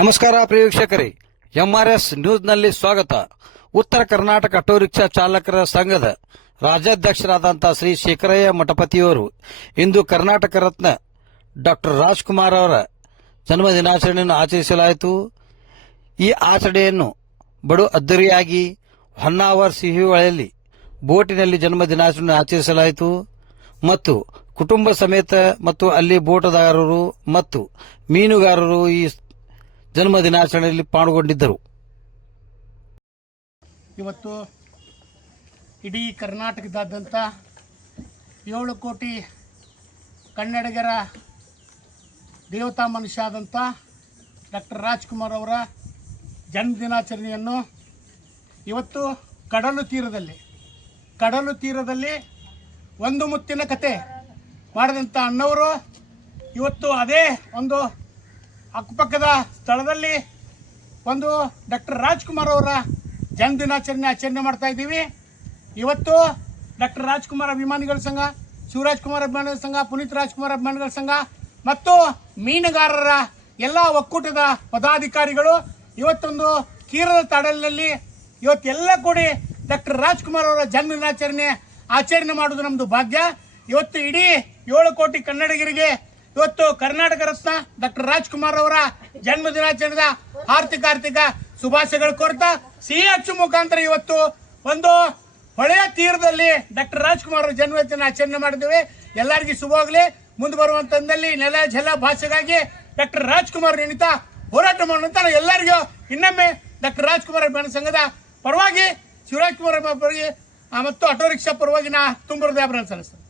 ನಮಸ್ಕಾರ ಪ್ರಿಯ ವೀಕ್ಷಕರೇ, ಎಂಆರ್ಎಸ್ ನ್ಯೂಸ್ನಲ್ಲಿ ಸ್ವಾಗತ. ಉತ್ತರ ಕರ್ನಾಟಕ ಆಟೋ ರಿಕ್ಷಾ ಚಾಲಕರ ಸಂಘದ ರಾಜ್ಯಾಧ್ಯಕ್ಷರಾದಂತಹ ಶ್ರೀ ಶೇಖರಯ್ಯ ಮಠಪತಿಯವರು ಇಂದು ಕರ್ನಾಟಕ ರತ್ನ ಡಾಕ್ಟರ್ ರಾಜ್ಕುಮಾರ್ ಅವರ ಜನ್ಮ ದಿನಾಚರಣೆಯನ್ನು ಆಚರಿಸಲಾಯಿತು. ಈ ಆಚರಣೆಯನ್ನು ಬಡು ಅದ್ದೂರಿಯಾಗಿ ಹೊನ್ನಾವರ ಸಿಹಿಹೊಳೆಯಲ್ಲಿ ಬೋಟಿನಲ್ಲಿ ಜನ್ಮ ದಿನಾಚರಣೆ ಆಚರಿಸಲಾಯಿತು ಮತ್ತು ಕುಟುಂಬ ಸಮೇತ ಮತ್ತು ಅಲ್ಲಿ ಬೋಟಗಾರರು ಮತ್ತು ಮೀನುಗಾರರು ಈ ಜನ್ಮ ದಿನಾಚರಣೆಯಲ್ಲಿ ಪಾಲ್ಗೊಂಡಿದ್ದರು. ಇವತ್ತು ಇಡೀ ಕರ್ನಾಟಕದಾದ್ಯಂತ 7 ಕೋಟಿ ಕನ್ನಡಿಗರ ದೇವತಾ ಮನುಷ್ಯ ಆದಂಥ ಡಾಕ್ಟರ್ ರಾಜ್ಕುಮಾರ್ ಅವರ ಜನ್ಮ ದಿನಾಚರಣೆಯನ್ನು ಇವತ್ತು ಕಡಲು ತೀರದಲ್ಲಿ ಒಂದು ಮುತ್ತಿನ ಕತೆ ಮಾಡಿದಂಥ ಅಣ್ಣವರು ಇವತ್ತು ಅದೇ ಒಂದು ಅಕ್ಕಪಕ್ಕದ ಸ್ಥಳದಲ್ಲಿ ಒಂದು ಡಾಕ್ಟರ್ ರಾಜ್ಕುಮಾರ್ ಅವರ ಜನ್ಮದಿನಾಚರಣೆ ಆಚರಣೆ ಮಾಡ್ತಾ ಇದ್ದೀವಿ. ಇವತ್ತು ಡಾಕ್ಟರ್ ರಾಜ್ಕುಮಾರ್ ಅಭಿಮಾನಿಗಳ ಸಂಘ, ಶಿವರಾಜ್ ಕುಮಾರ್ ಅಭಿಮಾನಿಗಳ ಸಂಘ, ಪುನೀತ್ ರಾಜ್ಕುಮಾರ್ ಅಭಿಮಾನಿಗಳ ಸಂಘ ಮತ್ತು ಮೀನುಗಾರರ ಎಲ್ಲ ಒಕ್ಕೂಟದ ಪದಾಧಿಕಾರಿಗಳು ಇವತ್ತೊಂದು ಕೀರದ ತಡಲಿನಲ್ಲಿ ಇವತ್ತೆಲ್ಲ ಕೂಡಿ ಡಾಕ್ಟರ್ ರಾಜ್ಕುಮಾರ್ ಅವರ ಜನ್ಮದಿನಾಚರಣೆ ಆಚರಣೆ ಮಾಡುವುದು ನಮ್ಮದು ಭಾಗ್ಯ. ಇವತ್ತು ಇಡೀ 7 ಕೋಟಿ ಕನ್ನಡಿಗರಿಗೆ ಇವತ್ತು ಕರ್ನಾಟಕ ರತ್ನ ಡಾಕ್ಟರ್ ರಾಜ್ಕುಮಾರ್ ಅವರ ಜನ್ಮ ದಿನಾಚರಣೆದ ಆರ್ಥಿಕ ಶುಭಾಶಯಗಳು ಕೋರ್ತಾ ಸಿಎಚ್ ಮುಖಾಂತರ ಇವತ್ತು ಒಂದು ಹೊಳೆಯ ತೀರದಲ್ಲಿ ಡಾಕ್ಟರ್ ರಾಜ್ಕುಮಾರ್ ಅವರ ಜನ್ಮದಿನ ಆಚರಣೆ ಮಾಡಿದ್ದೇವೆ. ಎಲ್ಲರಿಗೂ ಶುಭವಾಗಲಿ. ಮುಂದೆ ಬರುವಂತಂದಲ್ಲಿ ನೆಲ ಜಲ ಭಾಷೆಗಾಗಿ ಡಾಕ್ಟರ್ ರಾಜ್ಕುಮಾರ್ ನಿಮಿತ್ತ ಹೋರಾಟ ಮಾಡುವಂತ ಎಲ್ಲರಿಗೂ ಇನ್ನೊಮ್ಮೆ ಡಾಕ್ಟರ್ ರಾಜ್ಕುಮಾರ್ ಅಭಿಮಾನಿ ಸಂಘದ ಪರವಾಗಿ, ಶಿವರಾಜ್ ಕುಮಾರ್ ಪರವಾಗಿ ಮತ್ತು ಆಟೋ ರಿಕ್ಷಾ ಪರವಾಗಿ ನಾ ತುಂಬ ಹೃದಯ ಸಲ್ಲಿಸ್ತೇನೆ.